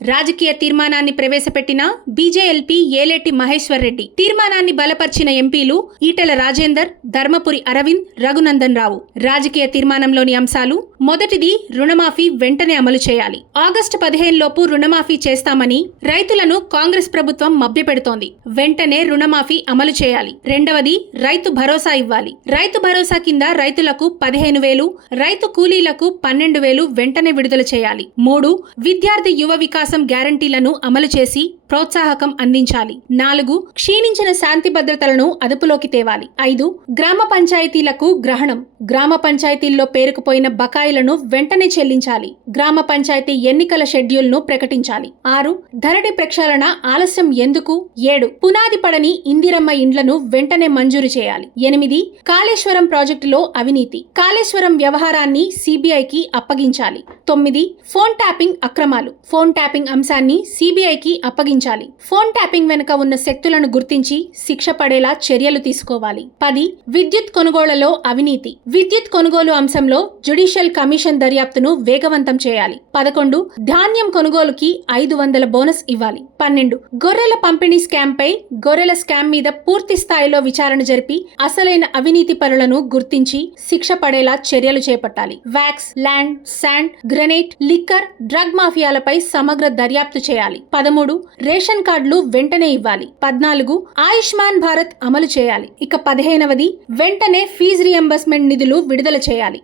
రాజకీయ తీర్మానాన్ని ప్రవేశపెట్టిన బీజేఎల్పీ ఏలేటి మహేశ్వర్ రెడ్డి తీర్మానాన్ని బలపర్చిన ఎంపీలు ఈటెల రాజేందర్ ధర్మపురి అరవింద్ రఘునందన్ రావు రాజకీయ తీర్మానంలోని అంశాలు మొదటిది రుణమాఫీ వెంటనే అమలు చేయాలి. ఆగస్టు పదిహేను లోపు రుణమాఫీ చేస్తామని రైతులను కాంగ్రెస్ ప్రభుత్వం మభ్యపెడుతోంది. వెంటనే రుణమాఫీ అమలు చేయాలి. రెండవది రైతు భరోసా ఇవ్వాలి. రైతు భరోసా కింద రైతులకు పదిహేను వేలు రైతు కూలీలకు పన్నెండు వేలు వెంటనే విడుదల చేయాలి. మూడు విద్యార్థి యువ వికాస్ గ్యారంటీలను అమలు చేసి ప్రోత్సాహకం అందించాలి. నాలుగు క్షీణించిన శాంతి భద్రతలను అదుపులోకి తేవాలి. ఐదు గ్రామ పంచాయతీలకు గ్రహణం. గ్రామ పంచాయతీల్లో పేరుకుపోయిన బకాయిలను వెంటనే చెల్లించాలి. గ్రామ పంచాయతీ ఎన్నికల షెడ్యూల్ను ప్రకటించాలి. ఆరు ధరణి ప్రక్షాళన ఆలస్యం ఎందుకు? ఏడు పునాది పడని ఇందిరమ్మ ఇండ్లను వెంటనే మంజూరు చేయాలి. ఎనిమిది కాళేశ్వరం ప్రాజెక్టులో అవినీతి. కాళేశ్వరం వ్యవహారాన్ని సిబిఐకి అప్పగించాలి. తొమ్మిది ఫోన్ ట్యాపింగ్ అక్రమాలు. ఫోన్ ట్యాపింగ్ ట్యాపింగ్ అంశాన్ని సీబీఐకి అప్పగించాలి. ఫోన్ ట్యాపింగ్ వెనుక ఉన్న శక్తులను గుర్తించి శిక్ష పడేలా చర్యలు తీసుకోవాలి. పది విద్యుత్ కొనుగోళ్ళలో అవినీతి. విద్యుత్ కొనుగోలు అంశంలో జ్యుడిషియల్ కమిషన్ దర్యాప్తును వేగవంతం చేయాలి. పదకొండు ధాన్యం కొనుగోలుకి ఐదు వందల బోనస్ ఇవ్వాలి. పన్నెండు గొర్రెల పంపిణీ స్కామ్ పై గొర్రెల స్కామ్ మీద పూర్తి స్థాయిలో విచారణ జరిపి అసలైన అవినీతి పరులను గుర్తించి శిక్ష పడేలా చర్యలు చేపట్టాలి. Wax land sand granite liquor drug మాఫియాలపై సమగ్ర దర్యాప్తు చేయాలి. పదమూడు రేషన్ కార్డులు వెంటనే ఇవ్వాలి. పద్నాలుగు ఆయుష్మాన్ భారత్ అమలు చేయాలి. ఇక పదిహేనవది వెంటనే ఫీజు రియంబర్స్మెంట్ నిధులు విడుదల చేయాలి.